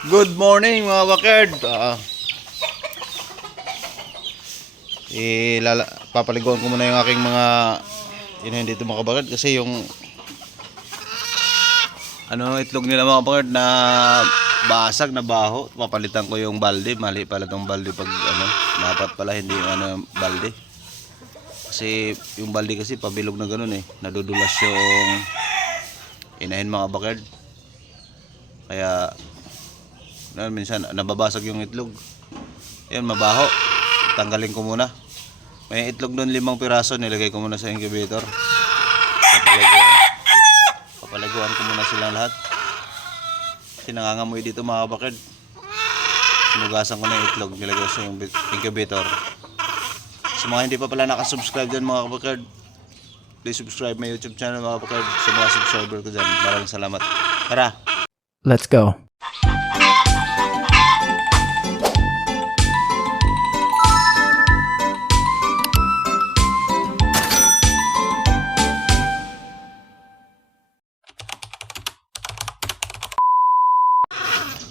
Good morning mga bakerd. Papaliguan ko muna yung aking mga hindi dito mga bakerd kasi yung itlog nila mga bakerd na basag na baho. Papalitan ko yung balde. Mali pala tong balde pag dapat pala hindi yung balde. Kasi yung balde kasi pabilog na ganun nadudulas yung inahin mga bakerd. Kaya minsan nababasag yung itlog. Ayun, mabaho. Tanggalin ko muna. May itlog doon 5 piraso, nilagay ko muna sa incubator. Papaliguan ko muna silang lahat. Kasi nangangamoy dito mga bakerd. Sinugasan ko na yung itlog, nilagay ko sa incubator. Sa mga hindi pa pala nakasubscribe dyan mga bakerd, please subscribe my YouTube channel mga bakerd. Sa mga subscriber ko dyan, maraming salamat. Tara! Let's go.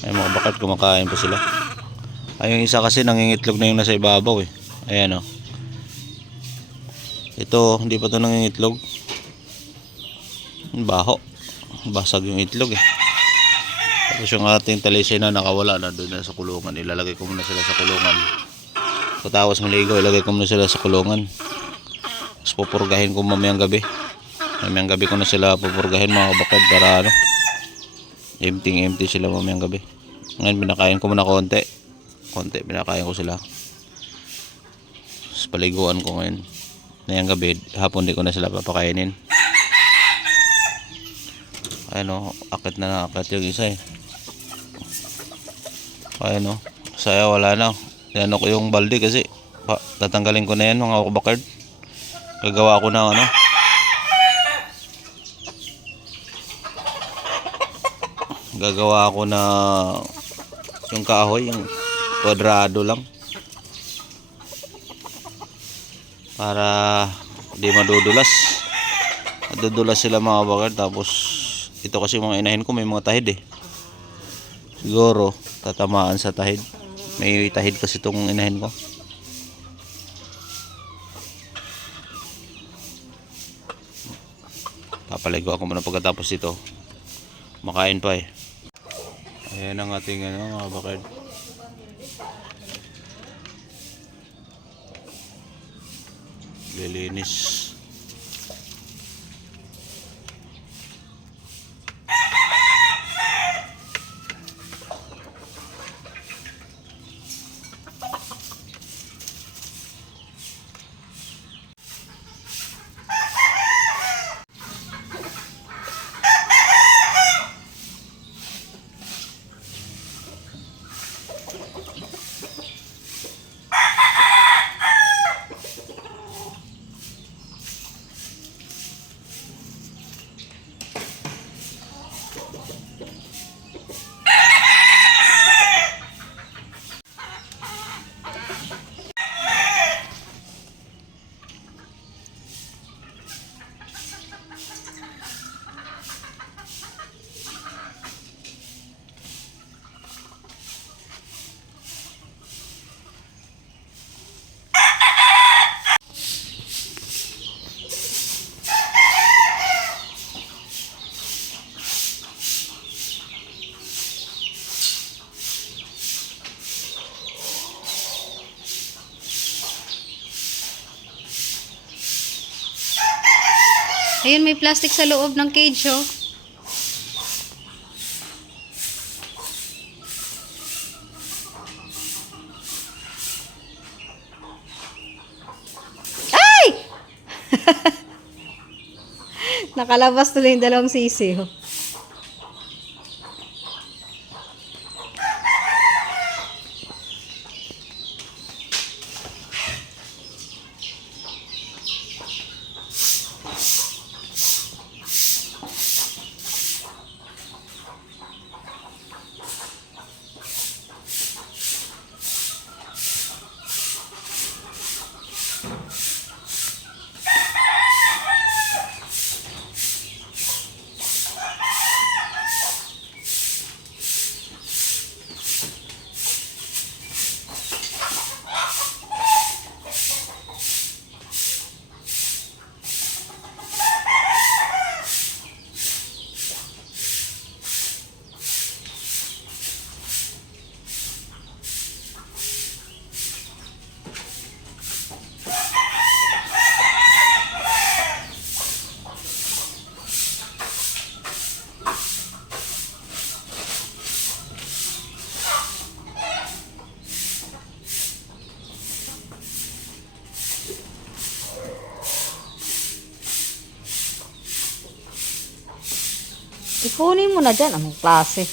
Ay mga bakerd, kumakain pa sila. Ay yung isa kasi nangingitlog na yung nasa ibabaw Ayan Ito hindi pa to nangingitlog. Baho. Basag yung itlog Tapos yung ating talisay na nakawala na doon na sa kulungan. Ilalagay ko muna sila sa kulungan. Pagkatapos maligo, ilagay ko muna sila sa kulungan. Tapos pupurgahin ko mamayang gabi. Mamayang gabi ko na sila pupurgahin mga bakerd para empty sila mamayang gabi. Ngayon binakain ko muna konti binakain ko sila. Tapos paliguan ko ngayon. Ngayong gabi, hapon di ko na sila papakainin. Akit na akit yung isa Saya wala na. Yan ko yung balde kasi tatanggalin ko na yan mga bakerd. Gagawa ko na gagawa ako na yung kahoy, yung kwadrado lang para di madudulas sila mga bakerd. Tapos ito kasi mga inahin ko may mga tahid siguro tatamaan sa tahid. May tahid kasi itong inahin ko. Papaligo ako muna pagkatapos ito. Makain pa Ayan ang ating mga bakerd. Lilinis. Ayun, may plastic sa loob ng cage, Ay! Nakalabas tuloy yung dalawang sisiw. Ikunin mo na dyan. Anong klase?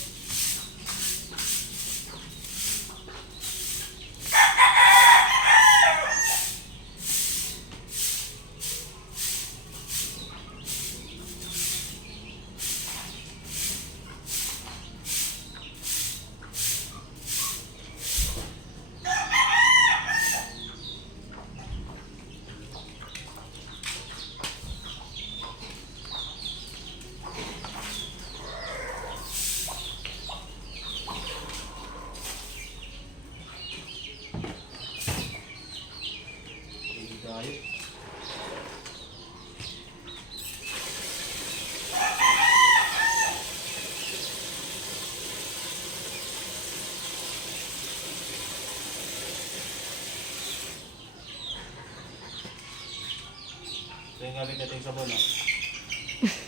Ito yung gamit natin sabon, no?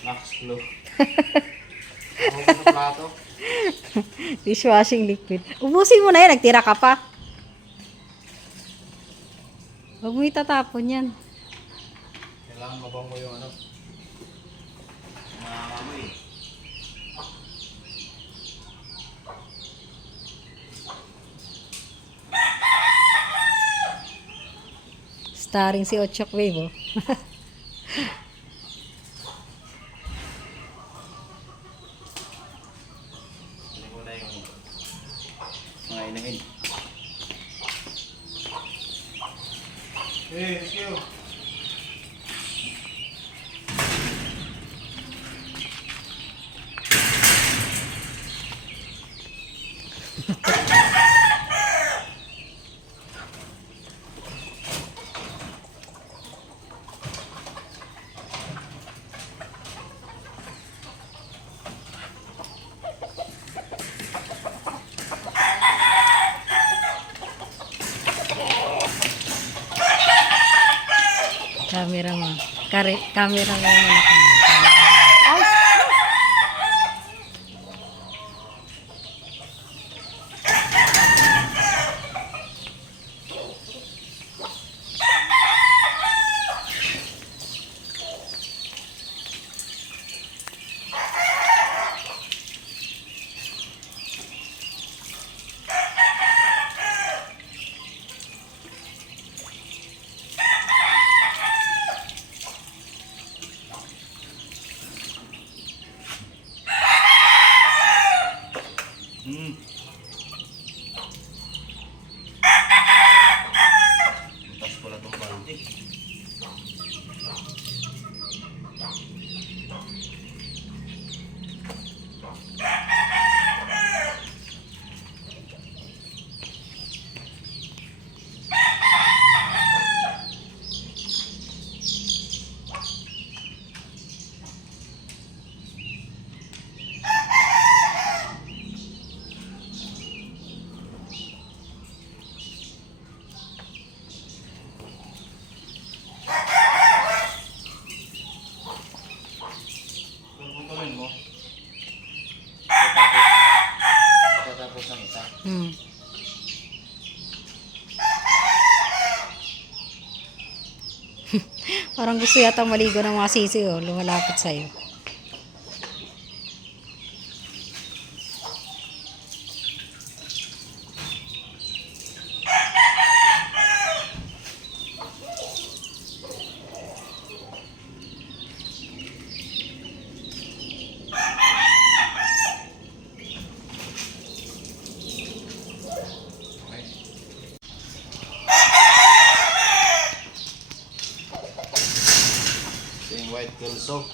Max Glow. Ako sa plato. Dishwashing liquid. Ubusin mo na yan. Nagtira ka pa. Huwag mo itatapon yan. Kailangan mabango yung ano. Maamoy. Starring si Ochok Wave, oh. Hindi mo na yung mga inahin. Hey, thank you. Camera mo. Camera mo muna. Butas pala itong balde. Puputulin mo. Pagkatapos ng isa. Parang gusto yata maligo ng mga sisi, oh. Lumalapit sa'yo. Okay. Ito yung white kelso.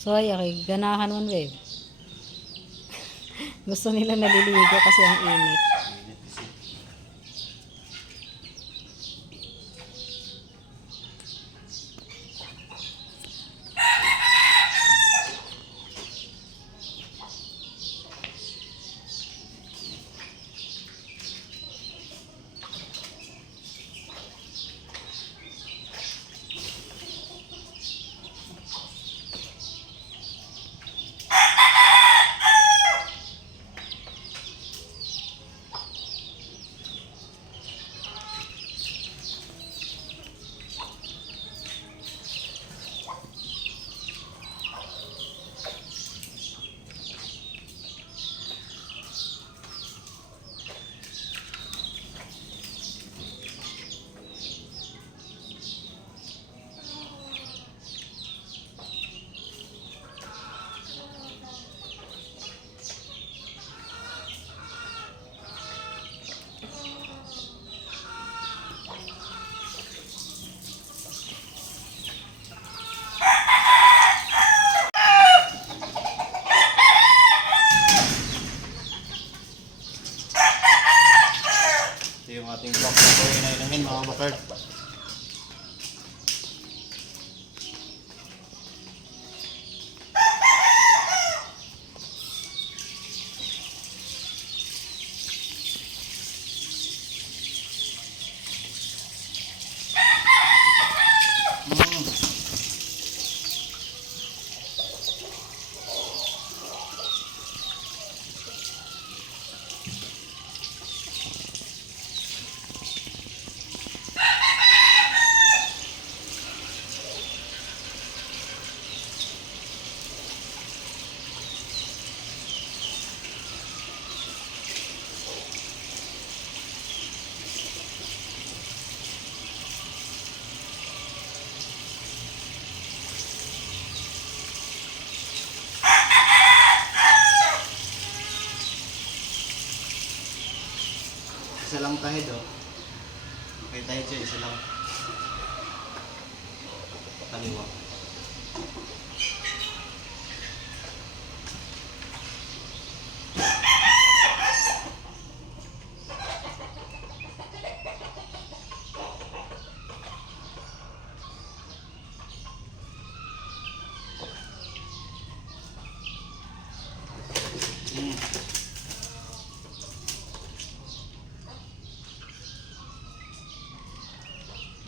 So ay, ganahan man babe. Gusto nila naliligo kasi ang init. Ito yung ating block na ito. Inainahin mga bakard. Isa lang tahid oh. Okay, tahid siya, isa lang. Kaliwa.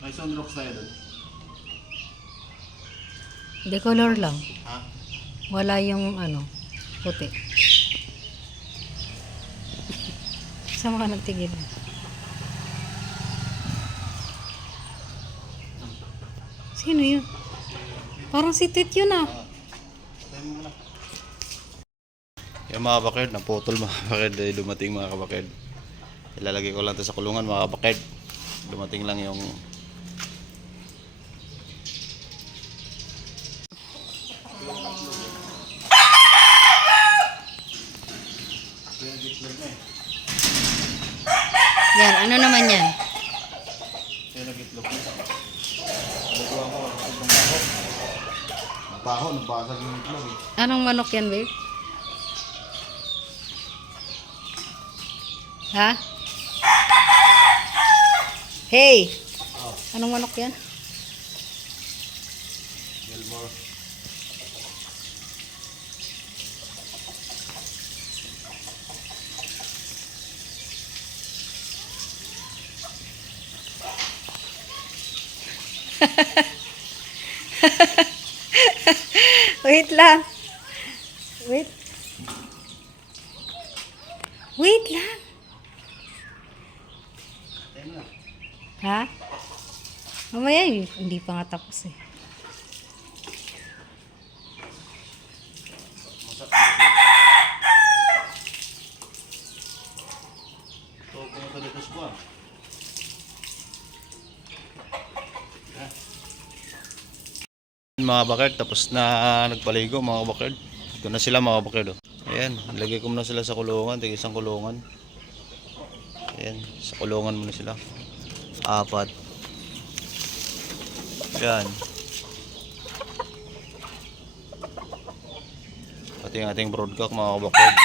May sunrocks tayo doon. Decolor lang. Ha? Wala yung puti. Sama ka nagtigil. Sino yun? Parang si Tit yun ah. Tayo mo na. Yung mga bakard, naputol mga bakard. Dumating mga kabakard. Ilalagay ko lang ito sa kulungan mga kabakard. Dumating lang yung Yan, ano naman yan? kaya nagitlog ko. Nagawa ko, sobrang baho. Baho, nabasag yung itlog eh. Anong manok yan, babe? Ha? Hey! Oh, Anong manok yan? Gilmore. Wait lang. Wait. Wait lang. Tayo mo na. Ha? Mamaya, hindi pa nga tapos eh. Masak. So, pumunta dito sa buwan. Mga bakard, tapos na nagpaligo mga bakard. Ito na sila mga bakard. Oh. Ayan, lagay ko muna sila sa kulungan. Tigil isang kulungan. Ayan, sa kulungan muna sila. 4. Ayan. Ito yung ating broodcock mga kabakard.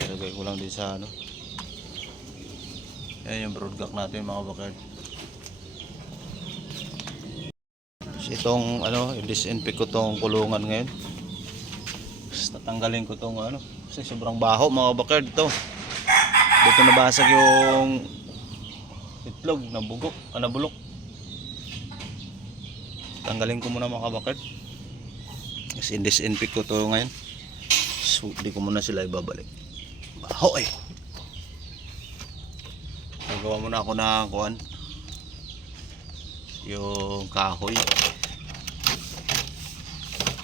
Ilagay ko lang din sa ano. Ayan yung broodcock natin mga kabakard. So, itong ano, i-disinfect ko tong kulungan ngayon. Tapos tatanggalin ko tong ano, kasi sobrang baho mga kabakard to. Dito nabasag yung itlog, nabulok. Tanggalin ko muna mga kabakard. Kasi disinfect ko to ngayon. So, di ko muna sila ibabalik. Baho eh. Nagawa muna ako ng kuan. Yung kahoy.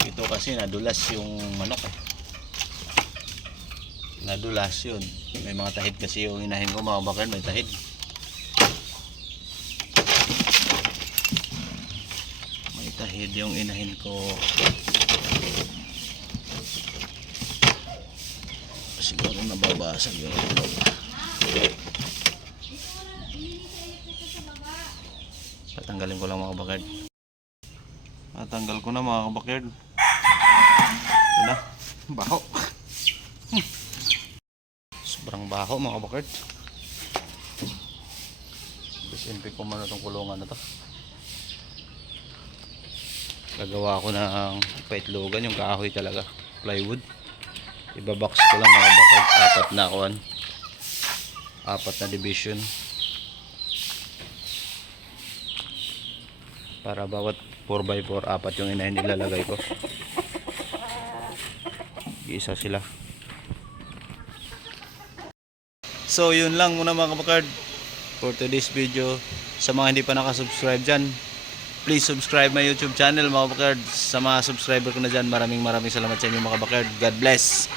Ito kasi nadulas yung manok eh. Nadulas yun. May mga tahid kasi yung inahin ko mga kabakard, may tahid. Tahid yung inahin ko. Siguro nababasag yung itlog. Tatanggalin ko lang mga kabakard. Tatanggal ko na mga kabakard. Ito na. Baho. Sobrang baho mga kabakard. Disinfect ko muna itong kulungan na to. Gagawa ko ng paitlogan, yung kahoy talaga, plywood. Ibabox ko lang mga bakod, apat na division para bawat 4x4 apat yung inahin nilalagay ko. Isa sila. So yun lang muna mga kabakard for today's video. Sa mga hindi pa nakasubscribe dyan, please subscribe my YouTube channel mga kabakard. Sa mga subscriber ko na dyan, maraming salamat sa inyo mga kabakard. God bless.